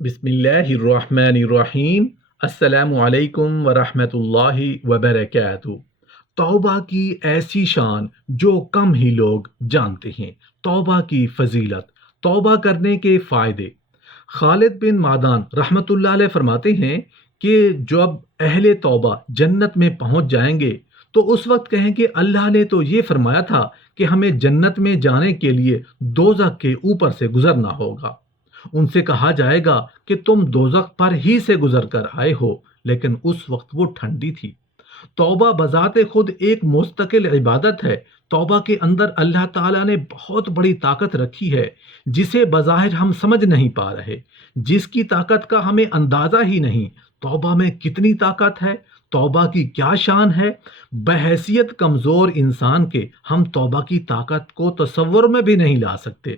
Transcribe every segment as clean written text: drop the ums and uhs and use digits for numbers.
بسم اللہ الرحمن الرحیم۔ السلام علیکم ورحمۃ اللہ وبرکاتہ۔ توبہ کی ایسی شان جو کم ہی لوگ جانتے ہیں۔ توبہ کی فضیلت، توبہ کرنے کے فائدے۔ خالد بن معدان رحمۃ اللہ علیہ فرماتے ہیں کہ جب اہل توبہ جنت میں پہنچ جائیں گے تو اس وقت کہیں کہ اللہ نے تو یہ فرمایا تھا کہ ہمیں جنت میں جانے کے لیے دوزخ کے اوپر سے گزرنا ہوگا۔ ان سے کہا جائے گا کہ تم دوزخ پر ہی سے گزر کر آئے ہو، لیکن اس وقت وہ ٹھنڈی تھی۔ توبہ بذات خود ایک مستقل عبادت ہے۔ توبہ کے اندر اللہ تعالیٰ نے بہت بڑی طاقت رکھی ہے جسے بظاہر ہم سمجھ نہیں پا رہے، جس کی طاقت کا ہمیں اندازہ ہی نہیں۔ توبہ میں کتنی طاقت ہے، توبہ کی کیا شان ہے۔ بحیثیت کمزور انسان کے ہم توبہ کی طاقت کو تصور میں بھی نہیں لا سکتے۔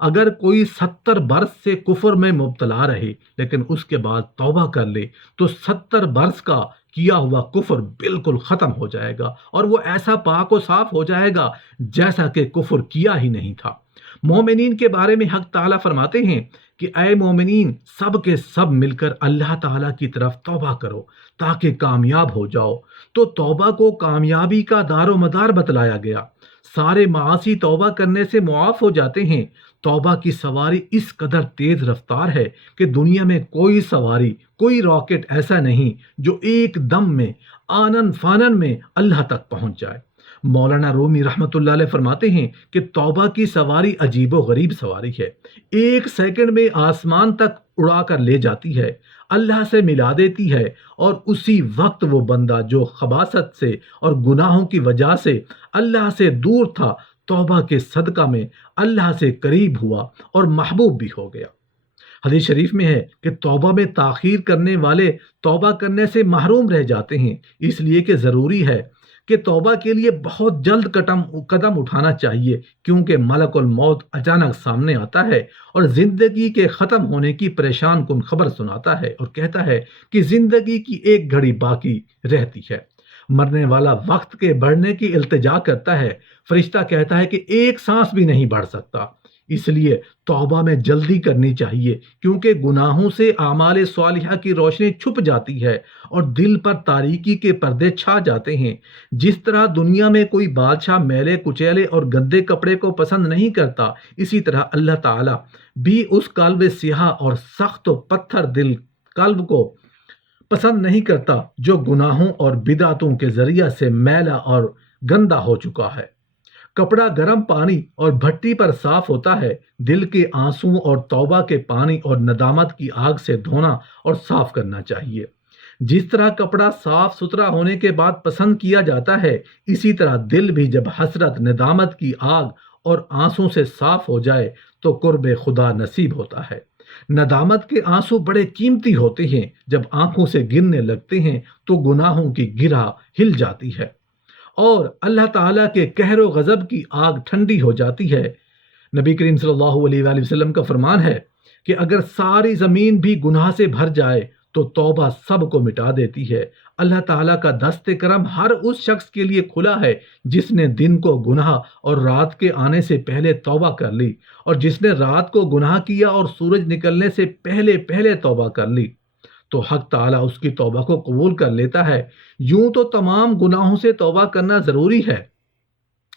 اگر کوئی 70 برس سے کفر میں مبتلا رہے لیکن اس کے بعد توبہ کر لے تو 70 برس کا کیا ہوا کفر بالکل ختم ہو جائے گا اور وہ ایسا پاک و صاف ہو جائے گا جیسا کہ کفر کیا ہی نہیں تھا۔ مومنین کے بارے میں حق تعالیٰ فرماتے ہیں کہ اے مومنین، سب کے سب مل کر اللہ تعالیٰ کی طرف توبہ کرو تاکہ کامیاب ہو جاؤ۔ تو توبہ کو کامیابی کا دار و مدار بتلایا گیا۔ سارے معاصی توبہ کرنے سے معاف ہو جاتے ہیں۔ توبہ کی سواری اس قدر تیز رفتار ہے کہ دنیا میں کوئی سواری، کوئی راکٹ ایسا نہیں جو ایک دم میں آنن فانن میں اللہ تک پہنچ جائے۔ مولانا رومی رحمۃ اللہ علیہ فرماتے ہیں کہ توبہ کی سواری عجیب و غریب سواری ہے۔ 1 سیکنڈ میں آسمان تک اڑا کر لے جاتی ہے، اللہ سے ملا دیتی ہے، اور اسی وقت وہ بندہ جو خباثت سے اور گناہوں کی وجہ سے اللہ سے دور تھا، توبہ کے صدقہ میں اللہ سے قریب ہوا اور محبوب بھی ہو گیا۔ حدیث شریف میں ہے کہ توبہ میں تاخیر کرنے والے توبہ کرنے سے محروم رہ جاتے ہیں۔ اس لیے کہ ضروری ہے کہ توبہ کے لیے بہت جلد قدم اٹھانا چاہیے، کیونکہ ملک الموت اچانک سامنے آتا ہے اور زندگی کے ختم ہونے کی پریشان کن خبر سناتا ہے اور کہتا ہے کہ زندگی کی ایک گھڑی باقی رہتی ہے۔ مرنے والا وقت کے بڑھنے کی التجا کرتا ہے، فرشتہ کہتا ہے کہ ایک سانس بھی نہیں بڑھ سکتا۔ اس لیے توبہ میں جلدی کرنی چاہیے، کیونکہ گناہوں سے اعمال صالحہ کی روشنی چھپ جاتی ہے اور دل پر تاریکی کے پردے چھا جاتے ہیں۔ جس طرح دنیا میں کوئی بادشاہ میلے کچیلے اور گندے کپڑے کو پسند نہیں کرتا، اسی طرح اللہ تعالیٰ بھی اس قلب سیاہ اور سخت و پتھر دل قلب کو پسند نہیں کرتا جو گناہوں اور بدعتوں کے ذریعہ سے میلا اور گندا ہو چکا ہے۔ کپڑا گرم پانی اور بھٹی پر صاف ہوتا ہے، دل کے آنسو اور توبہ کے پانی اور ندامت کی آگ سے دھونا اور صاف کرنا چاہیے۔ جس طرح کپڑا صاف ستھرا ہونے کے بعد پسند کیا جاتا ہے، اسی طرح دل بھی جب حسرت، ندامت کی آگ اور آنسو سے صاف ہو جائے تو قرب خدا نصیب ہوتا ہے۔ ندامت کے آنسو بڑے قیمتی ہوتے ہیں، جب آنکھوں سے گرنے لگتے ہیں تو گناہوں کی گرہ ہل جاتی ہے اور اللہ تعالیٰ کے قہر و غضب کی آگ ٹھنڈی ہو جاتی ہے۔ نبی کریم صلی اللہ علیہ وآلہ وسلم کا فرمان ہے کہ اگر ساری زمین بھی گناہ سے بھر جائے تو توبہ سب کو مٹا دیتی ہے۔ اللہ تعالیٰ کا دست کرم ہر اس شخص کے لیے کھلا ہے جس نے دن کو گناہ اور رات کے آنے سے پہلے توبہ کر لی، اور جس نے رات کو گناہ کیا اور سورج نکلنے سے پہلے توبہ کر لی تو حق تعالیٰ اس کی توبہ کو قبول کر لیتا ہے۔ یوں تو تمام گناہوں سے توبہ کرنا ضروری ہے،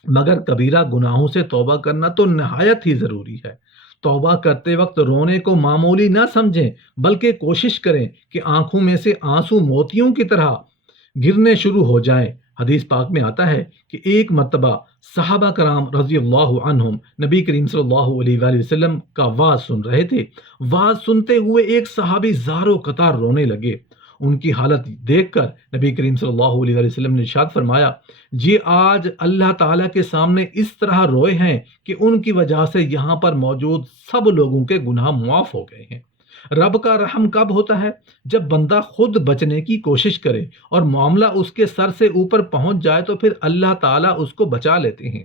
مگر کبیرہ گناہوں سے توبہ کرنا تو نہایت ہی ضروری ہے۔ توبہ کرتے وقت رونے کو معمولی نہ سمجھیں، بلکہ کوشش کریں کہ آنکھوں میں سے آنسو موتیوں کی طرح گرنے شروع ہو جائیں۔ حدیث پاک میں آتا ہے کہ ایک مرتبہ صحابہ کرام رضی اللہ عنہم نبی کریم صلی اللہ علیہ وآلہ وسلم کا وعظ سن رہے تھے۔ وعظ سنتے ہوئے ایک صحابی زار و قطار رونے لگے۔ ان کی حالت دیکھ کر نبی کریم صلی اللہ علیہ وآلہ وسلم نے ارشاد فرمایا، یہ آج اللہ تعالیٰ کے سامنے اس طرح روئے ہیں کہ ان کی وجہ سے یہاں پر موجود سب لوگوں کے گناہ معاف ہو گئے ہیں۔ رب کا رحم کب ہوتا ہے؟ جب بندہ خود بچنے کی کوشش کرے اور معاملہ اس کے سر سے اوپر پہنچ جائے تو پھر اللہ تعالیٰ اس کو بچا لیتے ہیں۔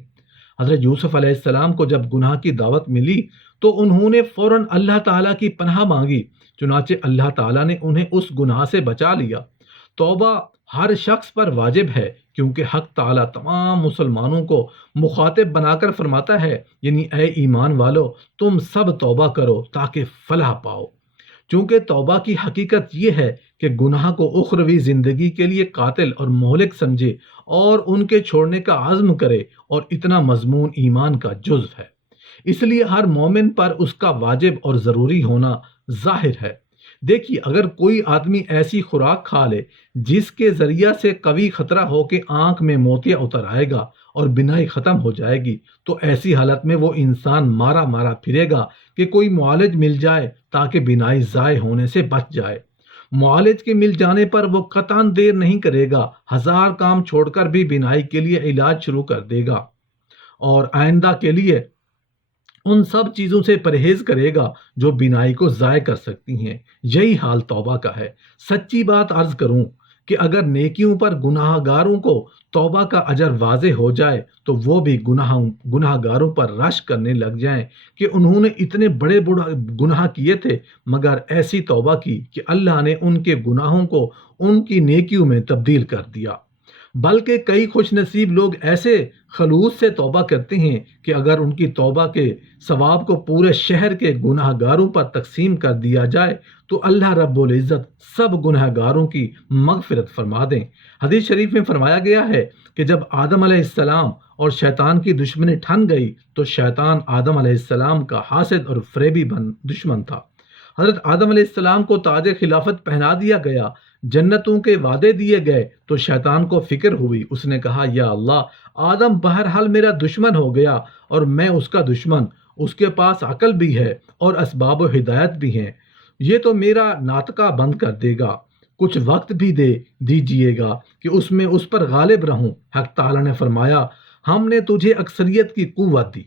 حضرت یوسف علیہ السلام کو جب گناہ کی دعوت ملی تو انہوں نے فوراً اللہ تعالیٰ کی پناہ مانگی، چنانچہ اللہ تعالیٰ نے انہیں اس گناہ سے بچا لیا۔ توبہ ہر شخص پر واجب ہے، کیونکہ حق تعالیٰ تمام مسلمانوں کو مخاطب بنا کر فرماتا ہے، یعنی اے ایمان والو، تم سب توبہ کرو تاکہ فلاح پاؤ۔ چونکہ توبہ کی حقیقت یہ ہے کہ گناہ کو اخروی زندگی کے لیے قاتل اور مہلک سمجھے اور ان کے چھوڑنے کا عزم کرے، اور اتنا مضمون ایمان کا جزو ہے، اس لیے ہر مومن پر اس کا واجب اور ضروری ہونا ظاہر ہے۔ دیکھیے، اگر کوئی آدمی ایسی خوراک کھا لے جس کے ذریعہ سے قوی خطرہ ہو کہ آنکھ میں موتیا اتر آئے گا اور بینائی ختم ہو جائے گی، تو ایسی حالت میں وہ انسان مارا مارا پھرے گا کہ کوئی معالج مل جائے تاکہ بینائی ضائع ہونے سے بچ جائے۔ معالج کے مل جانے پر وہ قطعاً دیر نہیں کرے گا، ہزار کام چھوڑ کر بھی بینائی کے لیے علاج شروع کر دے گا اور آئندہ کے لیے ان سب چیزوں سے پرہیز کرے گا جو بینائی کو ضائع کر سکتی ہیں۔ یہی حال توبہ کا ہے۔ سچی بات عرض کروں کہ اگر نیکیوں پر گناہ گاروں کو توبہ کا اجر واضح ہو جائے تو وہ بھی گناہ گاروں پر رش کرنے لگ جائیں کہ انہوں نے اتنے بڑے گناہ کیے تھے، مگر ایسی توبہ کی کہ اللہ نے ان کے گناہوں کو ان کی نیکیوں میں تبدیل کر دیا۔ بلکہ کئی خوش نصیب لوگ ایسے خلوص سے توبہ کرتے ہیں کہ اگر ان کی توبہ کے ثواب کو پورے شہر کے گناہ گاروں پر تقسیم کر دیا جائے تو اللہ رب العزت سب گناہ گاروں کی مغفرت فرما دیں۔ حدیث شریف میں فرمایا گیا ہے کہ جب آدم علیہ السلام اور شیطان کی دشمنی ٹھن گئی تو شیطان آدم علیہ السلام کا حاسد اور فریبی دشمن تھا۔ حضرت آدم علیہ السلام کو تاج خلافت پہنا دیا گیا، جنتوں کے وعدے دیے گئے تو شیطان کو فکر ہوئی، اس نے کہا یا اللہ، آدم بہرحال میرا دشمن ہو گیا اور میں اس کا دشمن، اس کے پاس عقل بھی ہے اور اسباب و ہدایت بھی ہیں، یہ تو میرا ناطقہ بند کر دے گا، کچھ وقت بھی دے دیجئے گا کہ اس پر غالب رہوں۔ حق تعالیٰ نے فرمایا ہم نے تجھے اکثریت کی قوت دی۔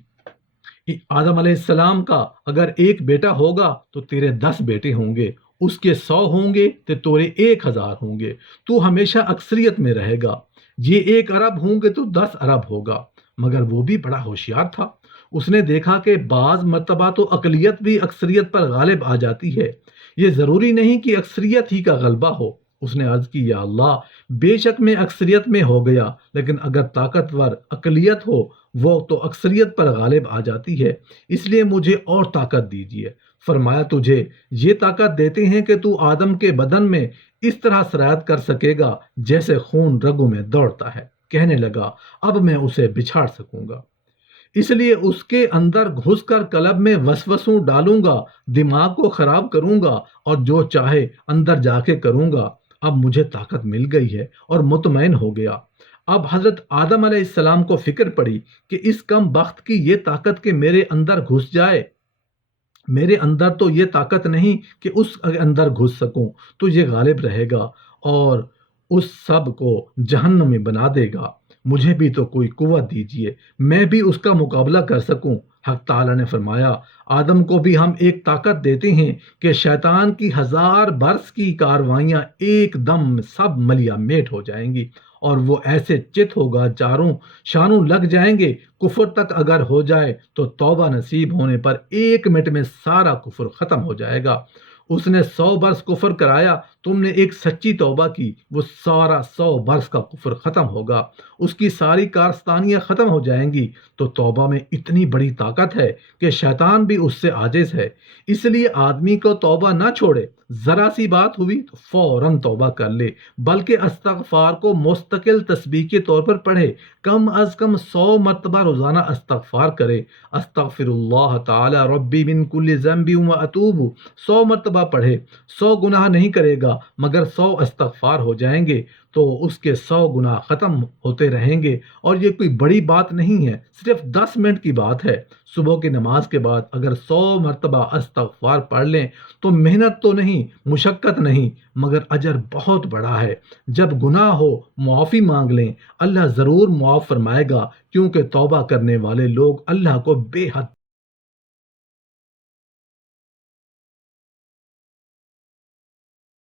آدم علیہ السلام کا اگر ایک بیٹا ہوگا تو تیرے 10 بیٹے ہوں گے، اس کے 100 ہوں گے تو تیرے 1000 ہوں گے، تو ہمیشہ اکثریت میں رہے گا۔ یہ 1 ارب ہوں گے تو 10 ارب ہوگا۔ مگر وہ بھی بڑا ہوشیار تھا، اس نے دیکھا کہ بعض مرتبہ تو اقلیت بھی اکثریت پر غالب آ جاتی ہے، یہ ضروری نہیں کہ اکثریت ہی کا غلبہ ہو۔ اس نے عرض کی یا اللہ، بے شک میں اکثریت میں ہو گیا، لیکن اگر طاقتور اقلیت ہو وہ تو اکثریت پر غالب آ جاتی ہے، اس لیے مجھے اور طاقت دیجیے۔ فرمایا تجھے یہ طاقت دیتے ہیں کہ تو آدم کے بدن میں اس طرح سرایت کر سکے گا جیسے خون رگوں میں دوڑتا ہے۔ کہنے لگا اب میں اسے بچھاڑ سکوں گا، اس لیے اس کے اندر گھس کر قلب میں وسوسوں ڈالوں گا، دماغ کو خراب کروں گا اور جو چاہے اندر جا کے کروں گا۔ اب مجھے طاقت مل گئی ہے اور مطمئن ہو گیا۔ اب حضرت آدم علیہ السلام کو فکر پڑی کہ اس کم بخت کی یہ طاقت کہ میرے اندر گھس جائے، میرے اندر تو یہ طاقت نہیں کہ اس اندر گھس سکوں، تو یہ غالب رہے گا اور اس سب کو جہنم میں بنا دے گا، مجھے بھی تو کوئی قوت دیجیے، میں بھی اس کا مقابلہ کر سکوں۔ حق تعالیٰ نے فرمایا آدم کو بھی ہم ایک طاقت دیتے ہیں کہ شیطان کی 1000 برس کی کاروائیاں ایک دم سب ملیا میٹ ہو جائیں گی اور وہ ایسے چت ہوگا، چاروں شانوں لگ جائیں گے۔ کفر تک اگر ہو جائے تو توبہ نصیب ہونے پر 1 منٹ میں سارا کفر ختم ہو جائے گا۔ اس نے 100 برس کفر کرایا، تم نے ایک سچی توبہ کی، وہ سارا 100 برس کا کفر ختم ہوگا، اس کی ساری کارستانیاں ختم ہو جائیں گی۔ تو توبہ میں اتنی بڑی طاقت ہے کہ شیطان بھی اس سے عاجز ہے، اس لیے آدمی کو توبہ نہ چھوڑے، ذرا سی بات ہوئی تو فوراً توبہ کر لے، بلکہ استغفار کو مستقل تسبیح کے طور پر پڑھے، کم از کم 100 مرتبہ روزانہ استغفار کرے۔ استغفر اللہ تعالی ربی من کل ذنب و اتوب 100 مرتبہ پڑھے، 100 گناہ نہیں کرے گا مگر 100 استغفار ہو جائیں گے تو اس کے 100 گناہ ختم ہوتے رہیں گے۔ اور یہ کوئی بڑی بات نہیں ہے، صرف 10 منٹ کی بات ہے۔ صبح کی نماز کے بعد اگر 100 مرتبہ استغفار پڑھ لیں تو محنت تو نہیں، مشقت نہیں، مگر اجر بہت بڑا ہے۔ جب گناہ ہو معافی مانگ لیں، اللہ ضرور معاف فرمائے گا، کیونکہ توبہ کرنے والے لوگ اللہ کو بے حد